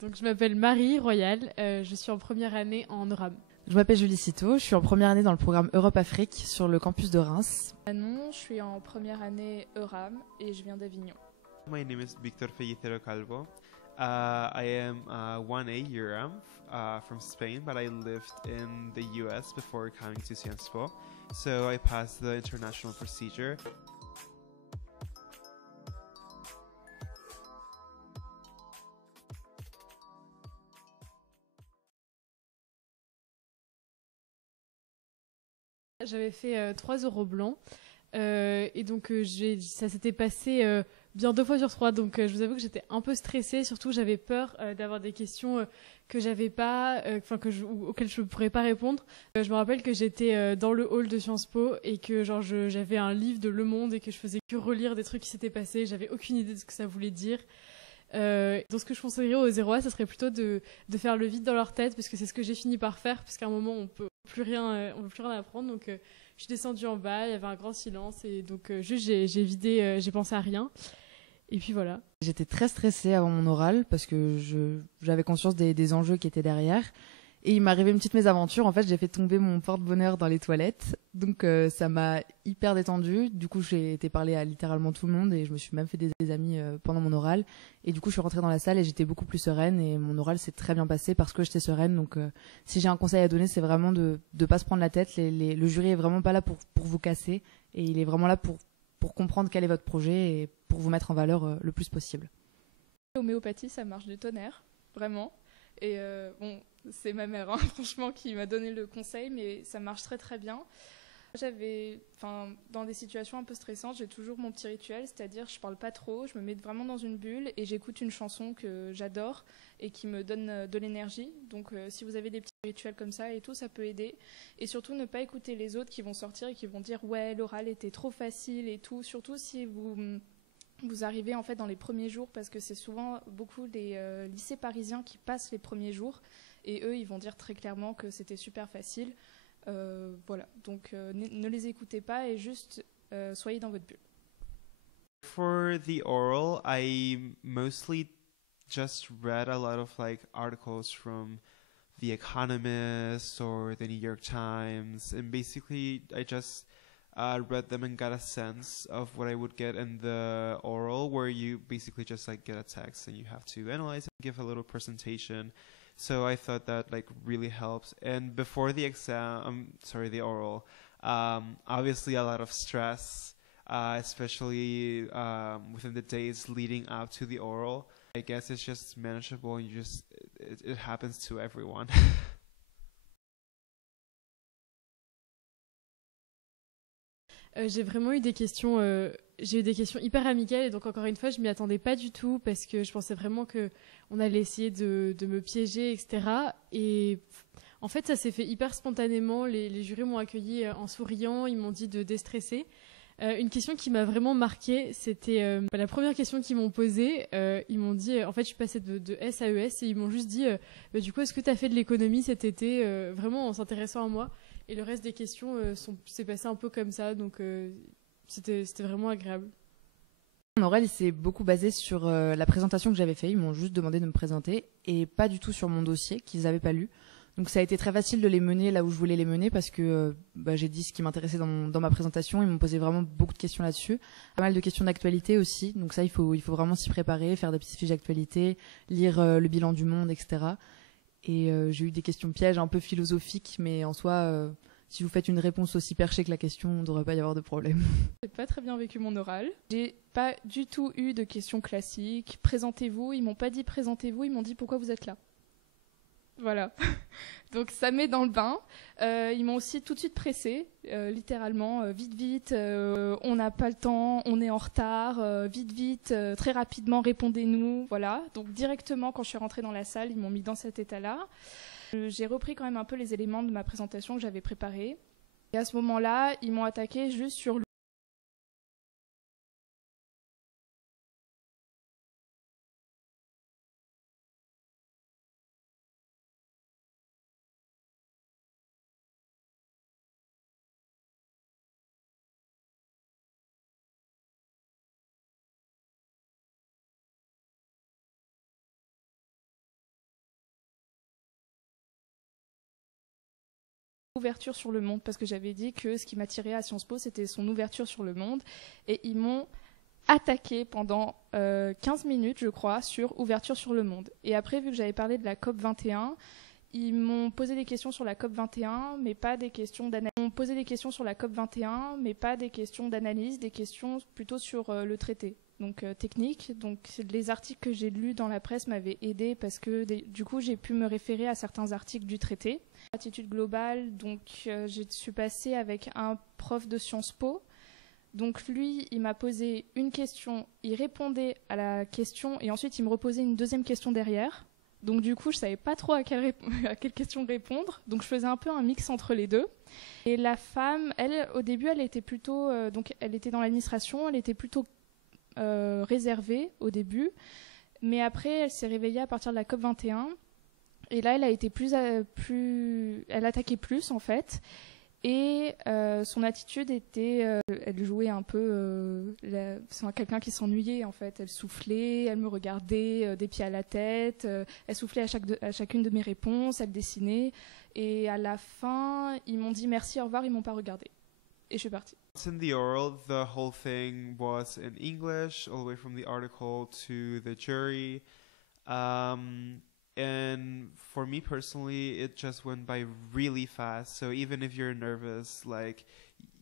Donc, je m'appelle Marie Royal, je suis en première année en EURAM. Je m'appelle Julie Citeau, je suis en première année dans le programme Europe-Afrique sur le campus de Reims. Non, je suis en première année EURAM et je viens d'Avignon. My name is Victor Fellicero Calvo. I am 1A URAM from Spain, but I lived in the US before coming to Sciences Po. So I passed the international procedure. J'avais fait 3 euros blancs et donc ça s'était passé bien 2 fois sur 3. Donc je vous avoue que j'étais un peu stressée. Surtout, j'avais peur d'avoir des questions que j'avais pas, auxquelles je ne pourrais pas répondre. Je me rappelle que j'étais dans le hall de Sciences Po et que genre j'avais un livre de Le Monde et que je faisais que relire des trucs qui s'étaient passés. J'avais aucune idée de ce que ça voulait dire. Donc ce que je conseillerais aux 0A, ça serait plutôt de faire le vide dans leur tête, parce que c'est ce que j'ai fini par faire, parce qu'à un moment on peut plus rien apprendre. Donc je suis descendue en bas, il y avait un grand silence et donc juste j'ai vidé, j'ai pensé à rien. Et puis voilà. J'étais très stressée avant mon oral parce que j'avais conscience des enjeux qui étaient derrière. Et il m'est arrivé une petite mésaventure. En fait, j'ai fait tomber mon porte-bonheur dans les toilettes. Donc, ça m'a hyper détendue. Du coup, j'ai été parler à littéralement tout le monde et je me suis même fait des amis pendant mon oral. Et du coup, je suis rentrée dans la salle et j'étais beaucoup plus sereine. Et mon oral s'est très bien passé parce que j'étais sereine. Donc, si j'ai un conseil à donner, c'est vraiment de pas se prendre la tête. Le jury est vraiment pas là pour vous casser. Et il est vraiment là pour comprendre quel est votre projet et pour vous mettre en valeur le plus possible. L'homéopathie, ça marche du tonnerre, vraiment. Et bon, c'est ma mère, hein, franchement, qui m'a donné le conseil, mais ça marche très très bien. Dans des situations un peu stressantes, j'ai toujours mon petit rituel, c'est-à-dire je parle pas trop, je me mets vraiment dans une bulle et j'écoute une chanson que j'adore et qui me donne de l'énergie. Donc si vous avez des petits rituels comme ça et tout, ça peut aider. Et surtout ne pas écouter les autres qui vont sortir et qui vont dire ouais, l'oral était trop facile et tout. Surtout si vous arrivez en fait dans les premiers jours, parce que c'est souvent beaucoup des lycées parisiens qui passent les premiers jours et eux ils vont dire très clairement que c'était super facile. Voilà, donc ne les écoutez pas et juste soyez dans votre bulle. For the oral, I mostly just read a lot of like articles from The Economist or the New York Times, and basically I just read them and got a sense of what I would get in the oral, where you basically just like get a text and you have to analyze and give a little presentation. So I thought that like really helps. And before the the oral, obviously a lot of stress, especially within the days leading up to the oral. I guess it's just manageable, and it happens to everyone. J'ai vraiment eu des questions, j'ai eu des questions hyper amicales et donc encore une fois je m'y attendais pas du tout parce que je pensais vraiment que on allait essayer de me piéger, etc. Et en fait ça s'est fait hyper spontanément. Les jurys m'ont accueilli en souriant, ils m'ont dit de déstresser. Une question qui m'a vraiment marquée, c'était la première question qu'ils m'ont posée. Ils m'ont dit, en fait, je suis passée de S à ES et ils m'ont juste dit, du coup, est-ce que tu as fait de l'économie cet été, vraiment en s'intéressant à moi. Et le reste des questions s'est passé un peu comme ça, donc c'était vraiment agréable. Mon oral, il s'est beaucoup basé sur la présentation que j'avais faite. Ils m'ont juste demandé de me présenter et pas du tout sur mon dossier qu'ils n'avaient pas lu. Donc ça a été très facile de les mener là où je voulais les mener parce que j'ai dit ce qui m'intéressait dans ma présentation. Ils m'ont posé vraiment beaucoup de questions là-dessus. Pas mal de questions d'actualité aussi. Donc ça, il faut vraiment s'y préparer, faire des petites fiches d'actualité, lire le bilan du Monde, etc. Et j'ai eu des questions pièges un peu philosophiques, mais en soi, si vous faites une réponse aussi perchée que la question, il ne devrait pas y avoir de problème. J'ai pas très bien vécu mon oral. J'ai pas du tout eu de questions classiques. Présentez-vous. Ils m'ont pas dit présentez-vous, ils m'ont dit pourquoi vous êtes là. Voilà. Donc ça met dans le bain. Ils m'ont aussi tout de suite pressé, littéralement, vite, on n'a pas le temps, on est en retard, vite, très rapidement, répondez-nous, voilà. Donc directement, quand je suis rentrée dans la salle, ils m'ont mis dans cet état-là. J'ai repris quand même un peu les éléments de ma présentation que j'avais préparée. Et à ce moment-là, ils m'ont attaqué juste sur ouverture sur le monde, parce que j'avais dit que ce qui m'attirait à Sciences Po, c'était son ouverture sur le monde. Et ils m'ont attaqué pendant 15 minutes, je crois, sur ouverture sur le monde. Et après, vu que j'avais parlé de la COP 21, ils m'ont posé des questions sur la COP 21, mais pas des questions d'analyse. Ils m'ont posé des questions sur la COP 21, mais pas des questions d'analyse, des questions plutôt sur le traité, donc technique. Donc les articles que j'ai lus dans la presse m'avaient aidé parce que du coup j'ai pu me référer à certains articles du traité. Attitude globale, donc je suis passée avec un prof de Sciences Po. Donc lui, il m'a posé une question, il répondait à la question et ensuite il me reposait une deuxième question derrière. Donc du coup, je savais pas trop à quelle question répondre. Donc je faisais un peu un mix entre les deux. Et la femme, elle, au début, elle était plutôt, donc elle était dans l'administration, elle était plutôt réservée au début. Mais après, elle s'est réveillée à partir de la COP 21. Et là, elle a été elle attaquait plus en fait. Et son attitude était, elle jouait un peu, c'est quelqu'un qui s'ennuyait en fait. Elle soufflait, elle me regardait des pieds à la tête, elle soufflait à chacune de mes réponses, elle dessinait. Et à la fin, ils m'ont dit merci, au revoir, ils m'ont pas regardé. Et je suis partie. In the oral, the whole thing was in English, all the way from the article to the jury. And for me personally, it just went by really fast. So even if you're nervous, like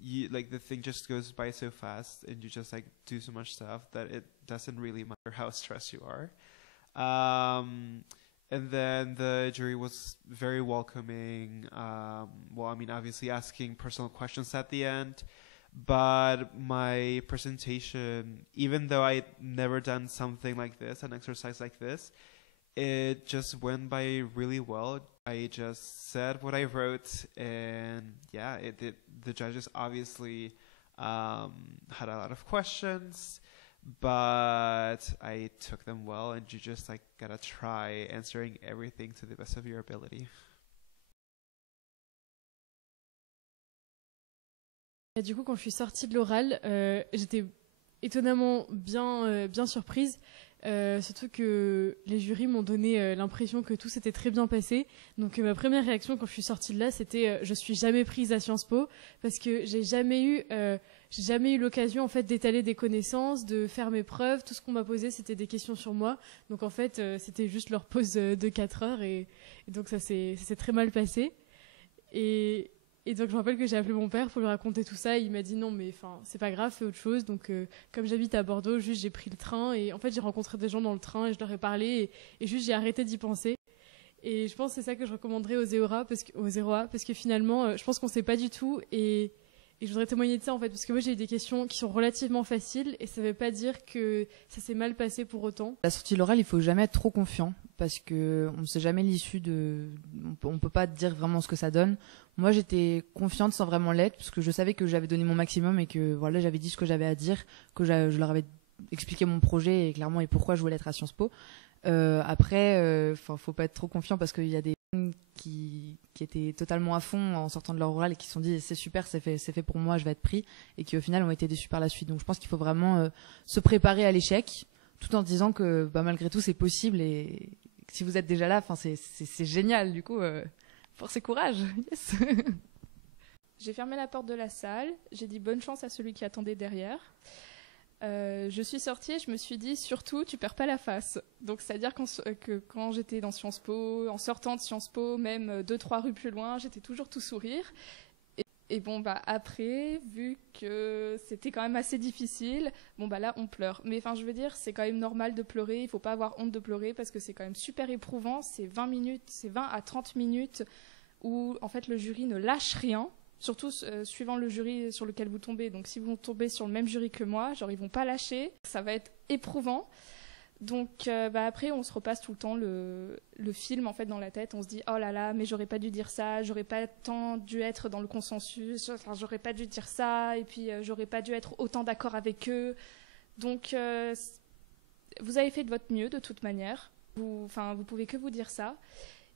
the thing just goes by so fast, and you just like do so much stuff that it doesn't really matter how stressed you are. And then the jury was very welcoming. Well, I mean, obviously asking personal questions at the end. But my presentation, even though I'd never done something like this, an exercise like this, it just went by really well. I just said what I wrote, and yeah, the judges obviously had a lot of questions, but I took them well, and you just like gotta try answering everything to the best of your ability. Et du coup, quand je suis sortie de l'oral, j'étais étonnamment bien surprise. Surtout que les jurys m'ont donné l'impression que tout s'était très bien passé. Donc ma première réaction quand je suis sortie de là, c'était je suis jamais prise à Sciences Po parce que j'ai jamais eu l'occasion en fait d'étaler des connaissances, de faire mes preuves. Tout ce qu'on m'a posé, c'était des questions sur moi. Donc en fait, c'était juste leur pause de 4 heures et donc ça s'est très mal passé. Et donc je me rappelle que j'ai appelé mon père pour lui raconter tout ça et il m'a dit non mais enfin c'est pas grave, fais autre chose. Donc comme j'habite à Bordeaux, juste j'ai pris le train et en fait j'ai rencontré des gens dans le train et je leur ai parlé et juste j'ai arrêté d'y penser. Et je pense que c'est ça que je recommanderais aux 0A parce que finalement je pense qu'on sait pas du tout et je voudrais témoigner de ça en fait parce que moi j'ai eu des questions qui sont relativement faciles et ça veut pas dire que ça s'est mal passé pour autant. La sortie de l'oral, il faut jamais être trop confiant parce que on ne sait jamais l'issue on peut pas dire vraiment ce que ça donne. Moi, j'étais confiante sans vraiment l'être parce que je savais que j'avais donné mon maximum et que voilà, j'avais dit ce que j'avais à dire, que je leur avais expliqué mon projet et clairement et pourquoi je voulais être à Sciences Po. Après, faut pas être trop confiant parce qu'il y a des personnes qui étaient totalement à fond en sortant de leur oral et qui se sont dit c'est super, c'est fait pour moi, je vais être pris et qui au final ont été déçus par la suite. Donc je pense qu'il faut vraiment se préparer à l'échec tout en se disant que malgré tout c'est possible et si vous êtes déjà là, c'est génial du coup. Force et courage, yes. J'ai fermé la porte de la salle, j'ai dit bonne chance à celui qui attendait derrière. Je suis sortie et je me suis dit surtout tu perds pas la face. Donc c'est-à-dire que quand j'étais dans Sciences Po, en sortant de Sciences Po, même 2-3 rues plus loin, j'étais toujours tout sourire. Et bon après, vu que c'était quand même assez difficile, là on pleure. Mais enfin je veux dire, c'est quand même normal de pleurer, il faut pas avoir honte de pleurer parce que c'est quand même super éprouvant, c'est 20 à 30 minutes où en fait le jury ne lâche rien, surtout suivant le jury sur lequel vous tombez. Donc si vous tombez sur le même jury que moi, genre ils vont pas lâcher, ça va être éprouvant. Donc après on se repasse tout le temps le film en fait dans la tête, on se dit oh là là mais j'aurais pas dû dire ça, j'aurais pas tant dû être dans le consensus, j'aurais pas dû dire ça et puis j'aurais pas dû être autant d'accord avec eux. Donc vous avez fait de votre mieux de toute manière, vous pouvez que vous dire ça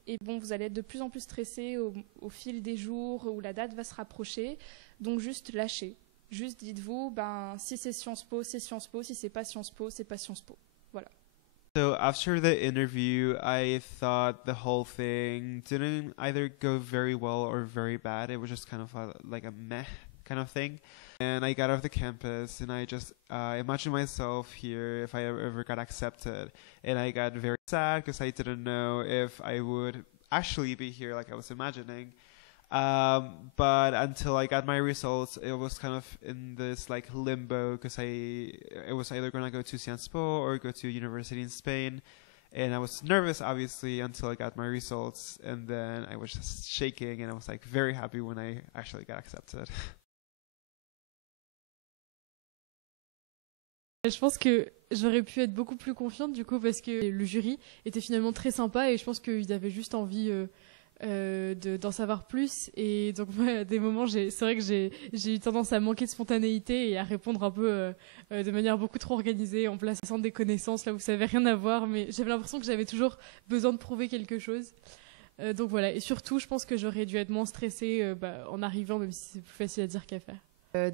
et bon vous allez être de plus en plus stressé au fil des jours où la date va se rapprocher, donc juste lâchez, juste dites-vous si c'est Sciences Po c'est Sciences Po, si c'est pas Sciences Po c'est pas Sciences Po. Voilà. So after the interview, I thought the whole thing didn't either go very well or very bad. It was just kind of like a meh kind of thing. And I got off the campus and I just imagined myself here if I ever got accepted. And I got very sad because I didn't know if I would actually be here like I was imagining. But until I got my results, it was kind of in this like limbo because it was either going to go to Sciences Po or go to a university in Spain. And I was nervous, obviously, until I got my results. And then I was just shaking and I was like very happy when I actually got accepted. Je pense que j'aurais pu être beaucoup plus confiante du coup parce que le jury était finalement très sympa et je pense qu'ils avaient juste envie d'en savoir plus. Et donc moi, à des moments, c'est vrai que j'ai eu tendance à manquer de spontanéité et à répondre un peu de manière beaucoup trop organisée, en plaçant des connaissances là où ça n'avait rien à voir, mais j'avais l'impression que j'avais toujours besoin de prouver quelque chose. Donc voilà, et surtout, je pense que j'aurais dû être moins stressée en arrivant, même si c'est plus facile à dire qu'à faire.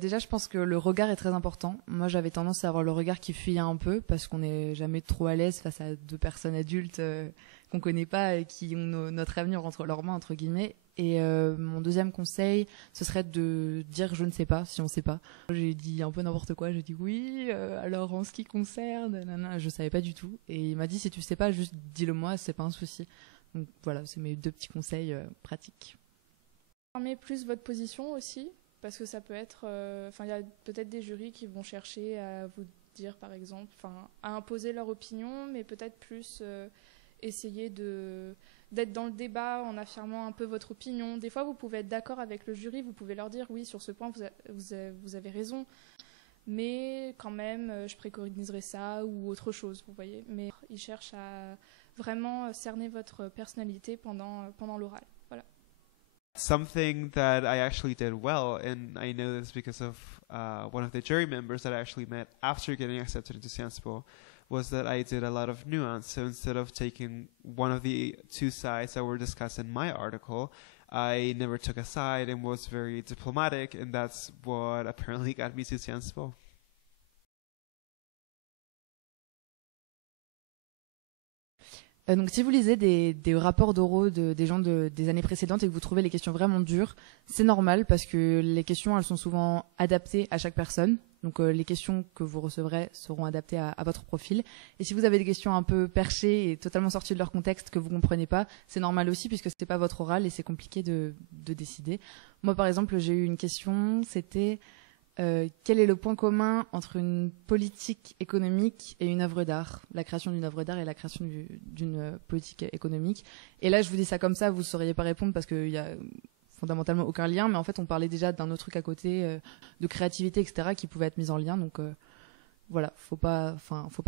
Déjà, je pense que le regard est très important. Moi, j'avais tendance à avoir le regard qui fuyait un peu parce qu'on n'est jamais trop à l'aise face à deux personnes adultes qu'on connaît pas et qui ont notre avenir entre leurs mains, entre guillemets. Et mon deuxième conseil, ce serait de dire je ne sais pas si on sait pas. J'ai dit un peu n'importe quoi. J'ai dit oui, alors en ce qui concerne, nanana, je savais pas du tout. Et il m'a dit si tu sais pas, juste dis-le moi, c'est pas un souci. Donc voilà, c'est mes deux petits conseils pratiques. Informez plus votre position aussi. Parce que ça peut être, il y a peut-être des jurys qui vont chercher à vous dire, par exemple, à imposer leur opinion, mais peut-être plus essayer d'être dans le débat en affirmant un peu votre opinion. Des fois, vous pouvez être d'accord avec le jury, vous pouvez leur dire, oui, sur ce point, vous avez raison, mais quand même, je préconiserais ça ou autre chose, vous voyez. Mais ils cherchent à vraiment cerner votre personnalité pendant l'oral. Voilà. Something that I actually did well, and I know this because of one of the jury members that I actually met after getting accepted into Sciences Po, was that I did a lot of nuance. So instead of taking one of the two sides that were discussed in my article, I never took a side and was very diplomatic, and that's what apparently got me to Sciences Po. Donc si vous lisez des rapports d'oraux des gens des années précédentes et que vous trouvez les questions vraiment dures, c'est normal parce que les questions elles sont souvent adaptées à chaque personne. Donc les questions que vous recevrez seront adaptées à votre profil. Et si vous avez des questions un peu perchées et totalement sorties de leur contexte que vous comprenez pas, c'est normal aussi puisque c'est pas votre oral et c'est compliqué de décider. Moi par exemple j'ai eu une question, c'était quel est le point commun entre une politique économique et une œuvre d'art, la création d'une œuvre d'art et la création d'une politique économique. Et là, je vous dis ça comme ça, vous ne sauriez pas répondre parce qu'il y a fondamentalement aucun lien, mais en fait, on parlait déjà d'un autre truc à côté, de créativité, etc., qui pouvait être mis en lien. Donc voilà, faut pas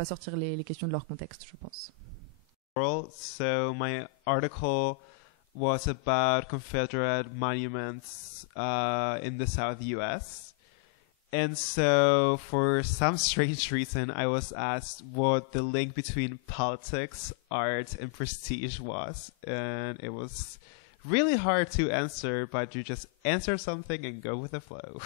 sortir les questions de leur contexte, je pense. So my article was about Confederate monuments in the South US. And so, for some strange reason, I was asked what the link between politics, art, and prestige was. And it was really hard to answer, but you just answer something and go with the flow.